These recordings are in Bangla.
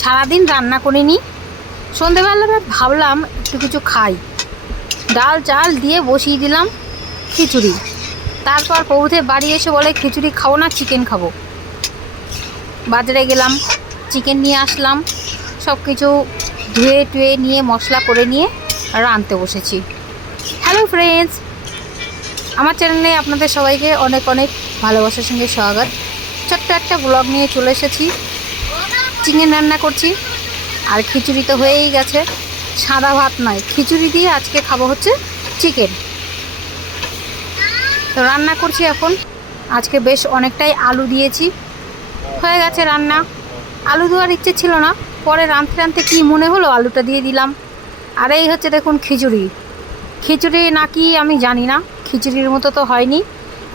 সারাদিন রান্না করিনি। সন্ধেবেলাটা ভাবলাম একটু কিছু খাই। ডাল চাল দিয়ে বসিয়ে দিলাম খিচুড়ি। তারপর পৌঁছে বাড়ি এসে বলে, খিচুড়ি খাব না চিকেন খাব? বাজারে গেলাম চিকেন নিয়ে আসলাম। সব কিছু ধুয়ে টুয়ে নিয়ে, মশলা করে নিয়ে রাঁধতে বসেছি। হ্যালো ফ্রেন্ডস আমার চ্যানেলে আপনাদের সবাইকে অনেক অনেক ভালোবাসার সঙ্গে স্বাগত। ছোট্ট একটা ব্লগ নিয়ে চলে এসেছি। চিকেন রান্না করছি। আর খিচুড়ি তো হয়েই গেছে। সাদা ভাত নয়, খিচুড়ি দিয়ে আজকে খাব হচ্ছে চিকেন তো রান্না করছি এখন। আজকে বেশ অনেকটাই আলু দিয়েছি। হয়ে গেছে রান্না। আলু দেওয়ার ইচ্ছে ছিল না। পরে রাঁধতে রাঁধতে কী মনে হলো আলুটা দিয়ে দিলাম। আর এই হচ্ছে দেখুন খিচুড়ি। খিচুড়ি নাকি আমি জানি না। খিচুড়ির মতো তো হয়নি।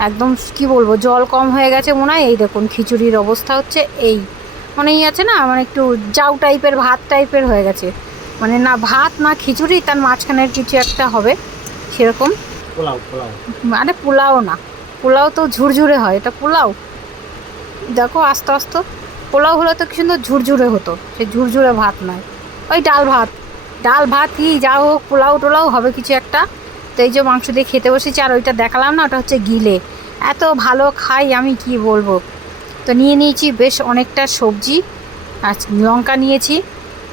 একদম কি বলব, জল কম হয়ে গেছে মনে হয়। এই দেখুন খিচুড়ির অবস্থা হচ্ছে এই। মানে এই আছে না? মানে একটু জাউ টাইপের ভাত টাইপের হয়ে গেছে। মানে না ভাত না খিচুড়ি তার মাঝখানের কিছু একটা হবে সেরকম। পোলাও পোলাও। মানে পোলাও না। পোলাও তো ঝুরঝুরে হয় এটা পোলাও। দেখো আস্তে আস্তে। পোলাও হলে তো কি সুন্দর ঝুরঝুরে হতো সে ঝুরঝুরে ভাত নয়। ওই ডাল ভাত। ডাল ভাত কি যা হোক পোলাও টোলাও হবে কিছু একটা। তো এই যে মাংস দিয়ে খেতে বসেছি আর ওইটা দেখালাম না ওটা হচ্ছে গিলে। এত ভালো খাই আমি কি বলব? তো নিয়ে নিয়েছি বেশ অনেকটা সবজি। আর লঙ্কা নিয়েছি।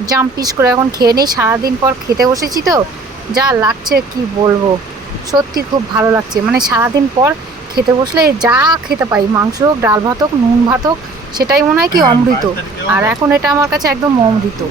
জাম পিস করে এখন খেয়ে নিই। সারাদিন পর খেতে বসেছি তো। যা লাগছে কি বলব? সত্যি খুব ভালো লাগছে। মানে সারাদিন পর খেতে বসলে যা খেতে পাই। মাংস হোক ডাল ভাত হোক নুন ভাত হোক সেটাই মনে হয় কি অমৃত। আর এখন এটা আমার কাছে একদম অমৃত।